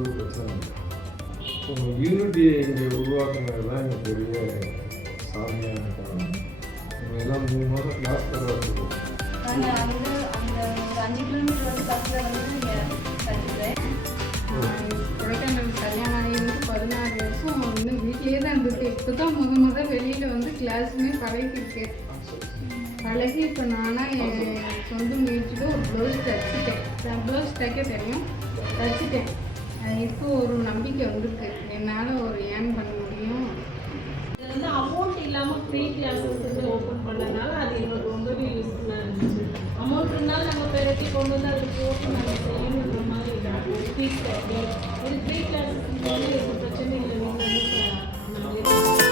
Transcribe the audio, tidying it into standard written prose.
ஒரு பிரச்சனை இல்லை. உங்கள் யூனிட்டியை இங்கே உருவாக்குனது தான் எங்கள் பெரிய சாதனையான காரணம். நீங்கள் எல்லாம் 3 மாதம் கிளாஸ் தர வருது. நாங்கள் வந்து அந்த ஒரு 5 கிலோமீட்டர் வந்து பஸ்ஸில் வந்து இங்கே கற்றுக்கிறேன். கொடைக்கானல் கல்யாணம் ஆகி வந்து 16 வருஷம் இன்னும் வீட்லேயே தான் இருந்துட்டு இப்போ தான் முதல் வெளியில் வந்து கிளாஸுமே பழகிருக்கேன். பழகி இப்போ நானாக என் சொந்த முயற்சியில் ஒரு ப்ளவுஸ் தைச்சிட்டேன். ப்ளவுஸ் தைக்க தெரியும், தைச்சிட்டேன். இப்போ ஒரு நம்பிக்கை வந்துருக்கு, என்னால் ஒரு ஏர்ன் பண்ண முடியும். இது வந்து அமௌண்ட் இல்லாமல் ஃப்ரீ கிளாஸஸ் வந்து ஓப்பன் பண்ணதுனால அது எங்களுக்கு ரொம்பவே யூஸ்ஃபுல்லாக இருந்துச்சு. அமௌண்ட் இருந்தாலும் நம்ம பிறகு கொண்டு வந்து அது போட்டு நம்ம செய்யணுன்ற மாதிரி ஃபீஸ் கட்டி இது ஃப்ரீ கிளாஸஸ் எந்த பிரச்சனை இல்லை. நீங்கள் வந்து